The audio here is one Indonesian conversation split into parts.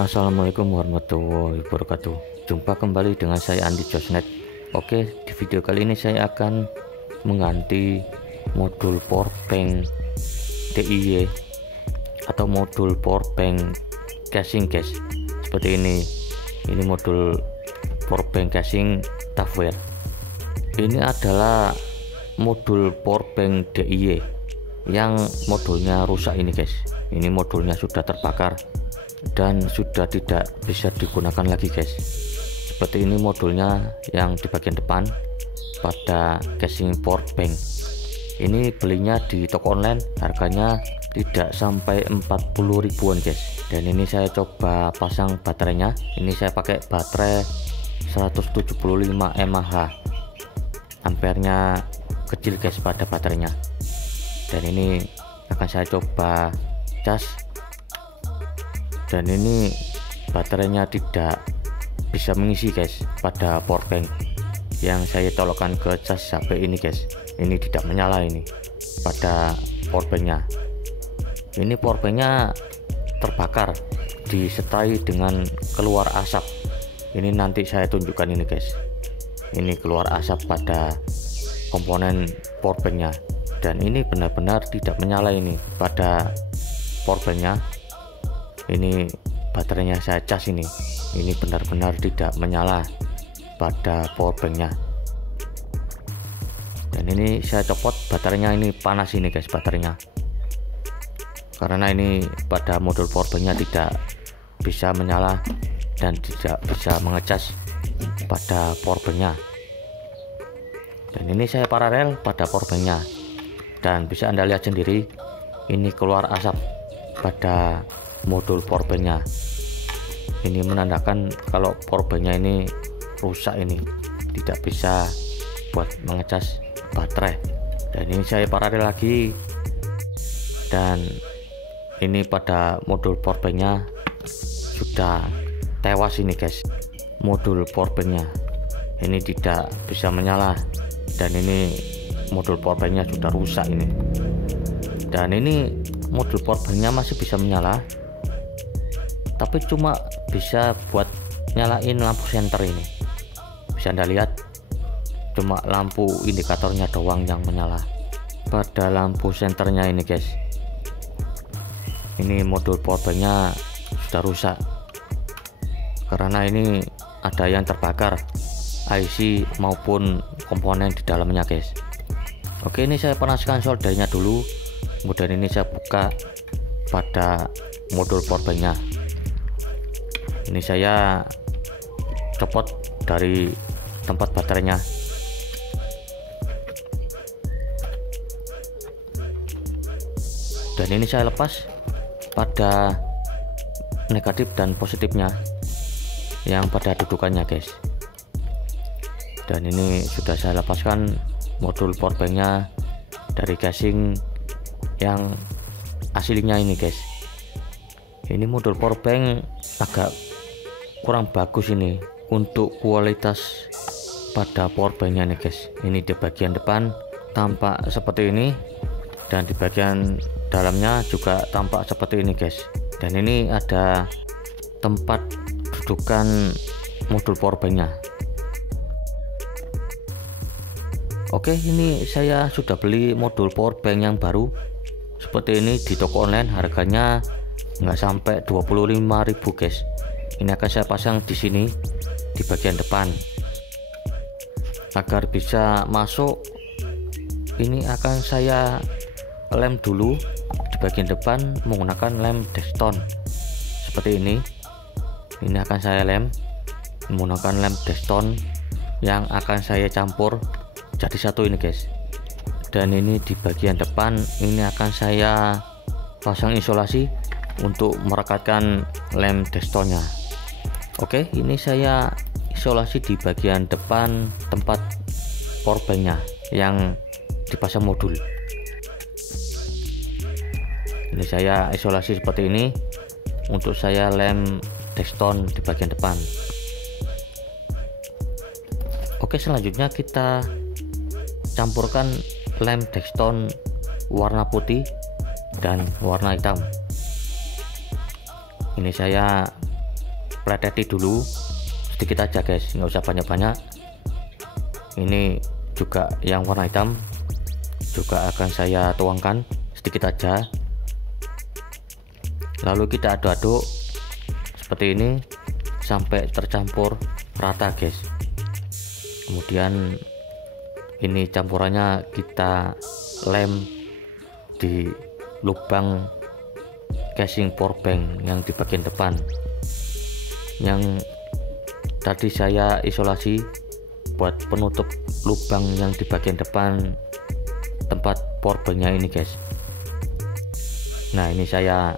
Assalamualaikum warahmatullahi wabarakatuh. Jumpa kembali dengan saya Andi Josnet. Oke, di video kali ini saya akan mengganti modul powerbank DIY atau modul powerbank casing, guys. Seperti ini. Ini modul powerbank casing Tupperware. Ini adalah modul powerbank DIY yang modulnya rusak ini, guys. Ini modulnya sudah terbakar dan sudah tidak bisa digunakan lagi, guys. Seperti ini modulnya yang di bagian depan pada casing powerbank. Ini belinya di toko online, harganya tidak sampai 40 ribuan, guys. Dan ini saya coba pasang baterainya. Ini saya pakai baterai 175 mAh. Ampernya kecil, guys, pada baterainya. Dan ini akan saya coba cas. Dan ini baterainya tidak bisa mengisi, guys, pada powerbank yang saya colokkan ke cas HP ini, guys. Ini tidak menyala ini pada powerbanknya. Ini powerbanknya terbakar disertai dengan keluar asap. Ini nanti saya tunjukkan ini, guys. Ini keluar asap pada komponen powerbanknya, dan ini benar-benar tidak menyala ini pada powerbanknya. Ini baterainya saya cas ini benar-benar tidak menyala pada powerbanknya. Dan ini saya copot baterainya, ini panas ini, guys, baterainya, karena ini pada modul powerbanknya tidak bisa menyala dan tidak bisa mengecas pada powerbanknya. Dan ini saya paralel pada powerbanknya, dan bisa Anda lihat sendiri ini keluar asap pada modul powerbanknya. Ini menandakan kalau powerbanknya ini rusak, ini tidak bisa buat mengecas baterai. Dan ini saya paralel lagi, dan ini pada modul powerbanknya sudah tewas ini, guys. Modul powerbanknya ini tidak bisa menyala, dan ini modul powerbanknya sudah rusak ini. Dan ini modul powerbanknya masih bisa menyala, tapi cuma bisa buat nyalain lampu senter ini. Bisa Anda lihat, cuma lampu indikatornya doang yang menyala pada lampu senternya ini, guys. Ini modul powerbanknya sudah rusak karena ini ada yang terbakar IC maupun komponen di dalamnya, guys. Oke, ini saya panaskan soldernya dulu, kemudian ini saya buka pada modul powerbanknya. Ini saya copot dari tempat baterainya. Dan ini saya lepas pada negatif dan positifnya yang pada dudukannya, guys. Dan ini sudah saya lepaskan modul powerbanknya dari casing yang aslinya ini, guys. Ini modul powerbank agak kurang bagus ini untuk kualitas pada powerbanknya nih, guys. Ini di bagian depan tampak seperti ini, dan di bagian dalamnya juga tampak seperti ini, guys. Dan ini ada tempat dudukan modul powerbanknya. Oke, ini saya sudah beli modul powerbank yang baru seperti ini di toko online, harganya nggak sampai 25.000, guys. Ini akan saya pasang di sini di bagian depan. Agar bisa masuk, ini akan saya lem dulu di bagian depan menggunakan lem Dexton seperti ini. Ini akan saya lem menggunakan lem Dexton yang akan saya campur jadi satu ini, guys. Dan ini di bagian depan ini akan saya pasang isolasi untuk merekatkan lem Dextonnya. Oke, ini saya isolasi di bagian depan tempat powerbanknya yang dipasang modul. Ini saya isolasi seperti ini untuk saya lem Dexton di bagian depan. Oke, selanjutnya kita campurkan lem Dexton warna putih dan warna hitam. Ini saya spleteti dulu sedikit aja guys, nggak usah banyak-banyak. Ini juga yang warna hitam juga akan saya tuangkan sedikit aja, lalu kita aduk-aduk seperti ini sampai tercampur rata guys. Kemudian ini campurannya kita lem di lubang casing powerbank yang di bagian depan, yang tadi saya isolasi buat penutup lubang yang di bagian depan tempat powerbanknya ini guys. Nah, ini saya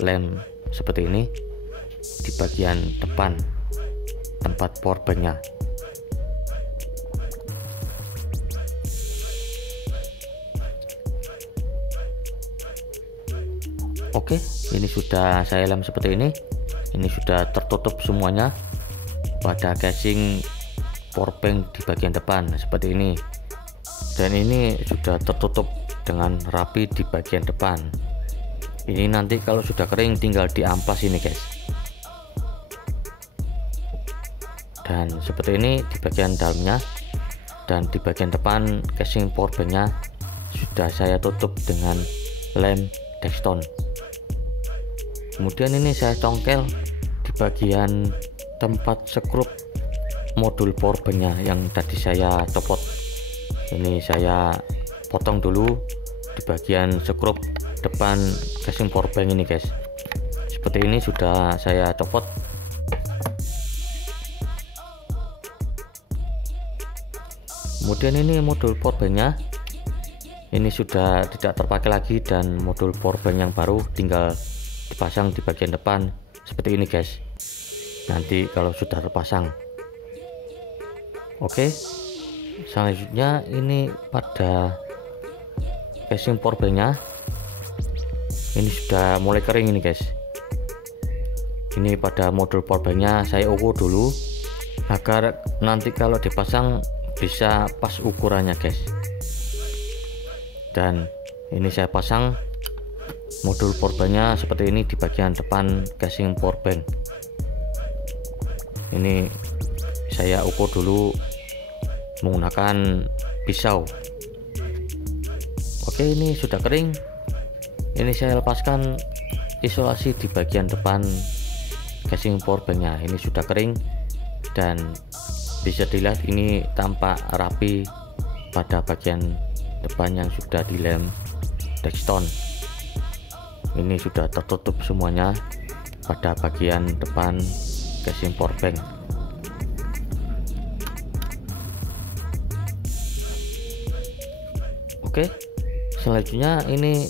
lem seperti ini di bagian depan tempat powerbanknya. Oke, ini sudah saya lem seperti ini. Ini sudah tertutup semuanya pada casing powerbank di bagian depan seperti ini, dan ini sudah tertutup dengan rapi di bagian depan. Ini nanti kalau sudah kering tinggal diamplas ini guys. Dan seperti ini di bagian dalamnya, dan di bagian depan casing powerbanknya sudah saya tutup dengan lem Dextone. Kemudian ini saya congkel di bagian tempat skrup modul powerbanknya yang tadi saya copot. Ini saya potong dulu di bagian skrup depan casing powerbank ini guys. Seperti ini sudah saya copot. Kemudian ini modul powerbanknya ini sudah tidak terpakai lagi, dan modul powerbank yang baru tinggal dipasang di bagian depan seperti ini guys, nanti kalau sudah terpasang. Oke, selanjutnya ini pada casing powerbanknya ini sudah mulai kering ini guys. Ini pada modul powerbanknya saya ukur dulu agar nanti kalau dipasang bisa pas ukurannya guys. Dan ini saya pasang modul powerbanknya seperti ini di bagian depan casing powerbank. Ini saya ukur dulu menggunakan pisau. Oke, ini sudah kering. Ini saya lepaskan isolasi di bagian depan casing powerbanknya. Ini sudah kering dan bisa dilihat ini tampak rapi pada bagian depan yang sudah dilem Dextone. Ini sudah tertutup semuanya pada bagian depan casing powerbank. Oke, selanjutnya ini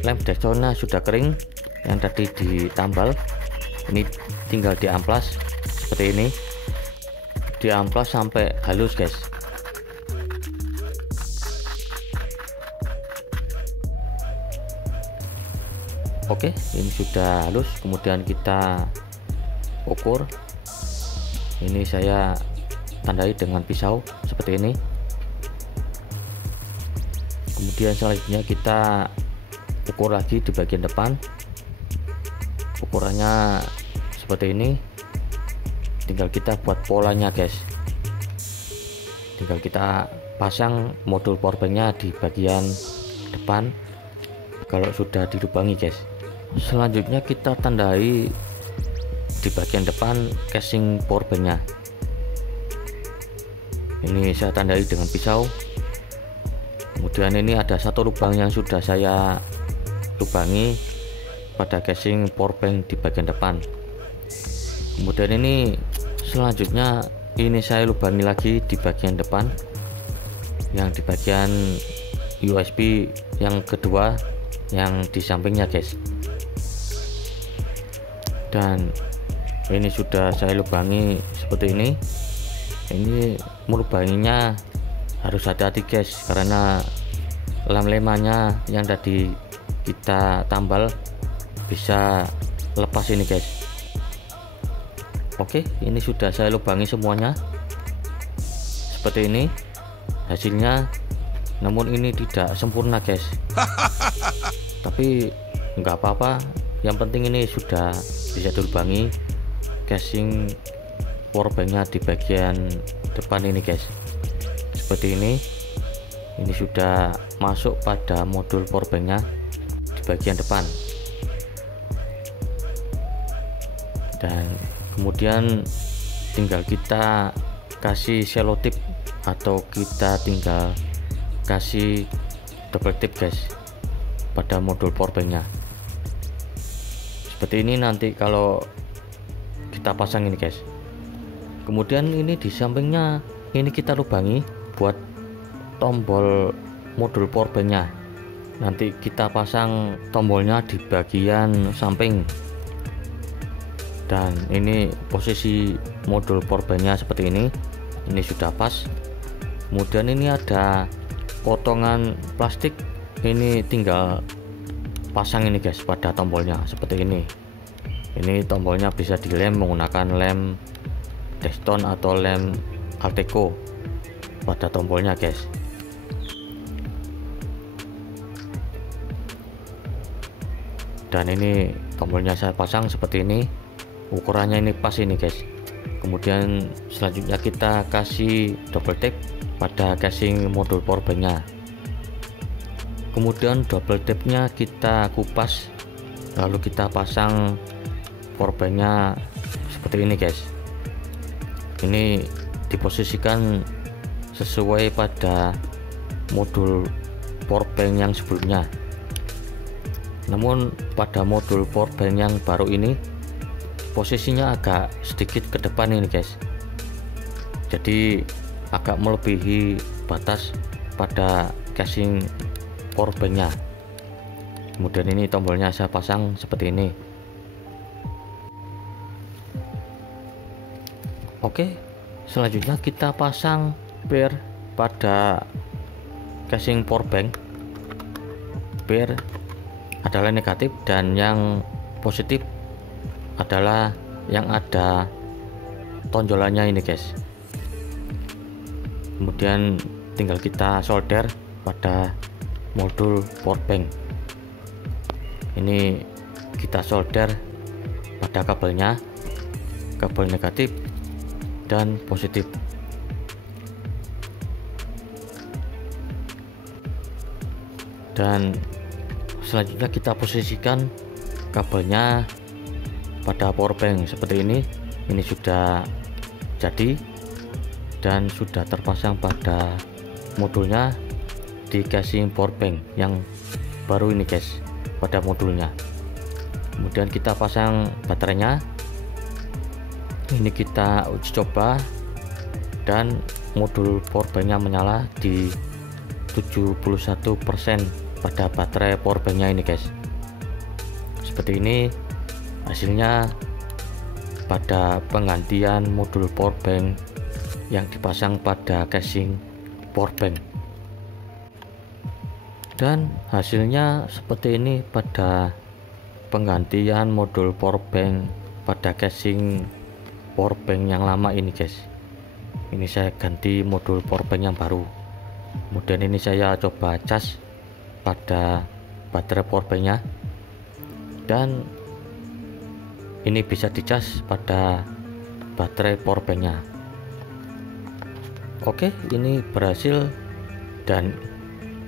lem Dextone sudah kering yang tadi ditambal. Ini tinggal diamplas seperti ini, diamplas sampai halus guys. Oke, ini sudah halus. Kemudian kita ukur. Ini saya tandai dengan pisau seperti ini. Kemudian selanjutnya kita ukur lagi di bagian depan. Ukurannya seperti ini. Tinggal kita buat polanya guys. Tinggal kita pasang modul powerbanknya di bagian depan kalau sudah dilubangi guys. Selanjutnya kita tandai di bagian depan casing powerbanknya. Ini saya tandai dengan pisau. Kemudian ini ada satu lubang yang sudah saya lubangi pada casing powerbank di bagian depan. Kemudian ini selanjutnya ini saya lubangi lagi di bagian depan, yang di bagian USB yang kedua yang di sampingnya guys. Dan ini sudah saya lubangi seperti ini. Ini melubanginya harus hati-hati guys, karena lem-lemannya yang tadi kita tambal bisa lepas ini guys. Oke, ini sudah saya lubangi semuanya seperti ini hasilnya. Namun ini tidak sempurna guys, tapi nggak apa-apa, yang penting ini sudah bisa dilubangi casing powerbanknya di bagian depan ini guys. Seperti ini sudah masuk pada modul powerbanknya di bagian depan, dan kemudian tinggal kita kasih selotip atau kita tinggal kasih double tip guys pada modul powerbanknya. Seperti ini nanti kalau kita pasang ini guys. Kemudian ini di sampingnya ini kita lubangi buat tombol modul powerbanknya. Nanti kita pasang tombolnya di bagian samping, dan ini posisi modul powerbanknya seperti ini sudah pas. Kemudian ini ada potongan plastik, ini tinggal pasang ini guys pada tombolnya seperti ini. Ini tombolnya bisa dilem menggunakan lem Deston atau lem Alteco pada tombolnya guys. Dan ini tombolnya saya pasang seperti ini, ukurannya ini pas ini guys. Kemudian selanjutnya kita kasih double tape pada casing modul powerbanknya. Kemudian double tape-nya kita kupas, lalu kita pasang powerbanknya seperti ini guys. Ini diposisikan sesuai pada modul powerbank yang sebelumnya. Namun pada modul powerbank yang baru ini posisinya agak sedikit ke depan ini guys, jadi agak melebihi batas pada casing powerbanknya. Kemudian ini tombolnya saya pasang seperti ini. Oke, selanjutnya kita pasang pair pada casing powerbank. Pair adalah negatif dan yang positif adalah yang ada tonjolannya ini guys. Kemudian tinggal kita solder pada modul powerbank. Ini kita solder pada kabelnya, kabel negatif dan positif. Dan selanjutnya kita posisikan kabelnya pada powerbank seperti ini. Ini sudah jadi dan sudah terpasang pada modulnya di casing powerbank yang baru ini guys, pada modulnya. Kemudian kita pasang baterainya. Ini kita uji coba dan modul powerbanknya menyala di 71% pada baterai powerbanknya ini guys. Seperti ini hasilnya pada penggantian modul powerbank yang dipasang pada casing powerbank. Dan hasilnya seperti ini pada penggantian modul powerbank pada casing powerbank yang lama ini guys. Ini saya ganti modul powerbank yang baru. Kemudian ini saya coba cas pada baterai powerbanknya, dan ini bisa dicas pada baterai powerbanknya. Oke, ini berhasil dan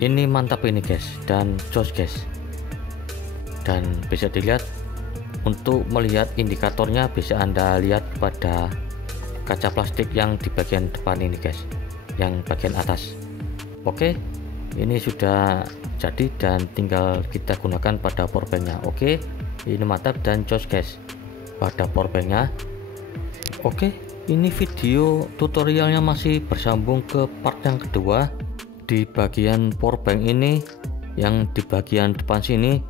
ini mantap ini guys, dan jos guys. Dan bisa dilihat, untuk melihat indikatornya bisa Anda lihat pada kaca plastik yang di bagian depan ini guys, yang bagian atas. Oke, ini sudah jadi dan tinggal kita gunakan pada powerbanknya. Oke, ini mantap dan jos guys pada powerbanknya. Oke, ini video tutorialnya masih bersambung ke part yang kedua. Di bagian powerbank ini, yang di bagian depan sini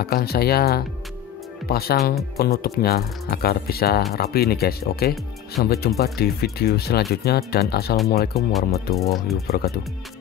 akan saya pasang penutupnya agar bisa rapi ini guys. Oke, sampai jumpa di video selanjutnya dan assalamualaikum warahmatullahi wabarakatuh.